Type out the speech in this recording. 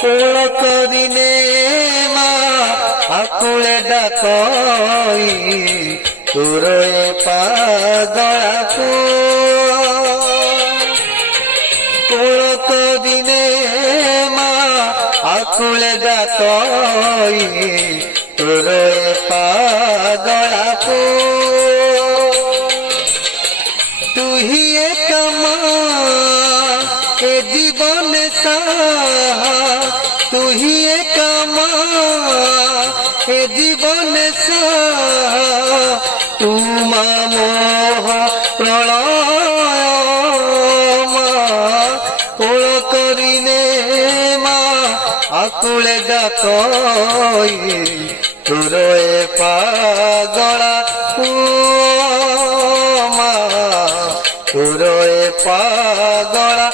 কোল করিনে মা আকুলে ডাকই তোর পাগলা কোল করিনে মা আকুলে ডাকই তোর পাগলা তুহি কামা এ জীবন সাহা তুহি কামা এ জীবন সাহা তুমা মোহ প্রলয় মা কোল করিনে মা আকুলে ডাকই তোর পাগলা তোর পাগলা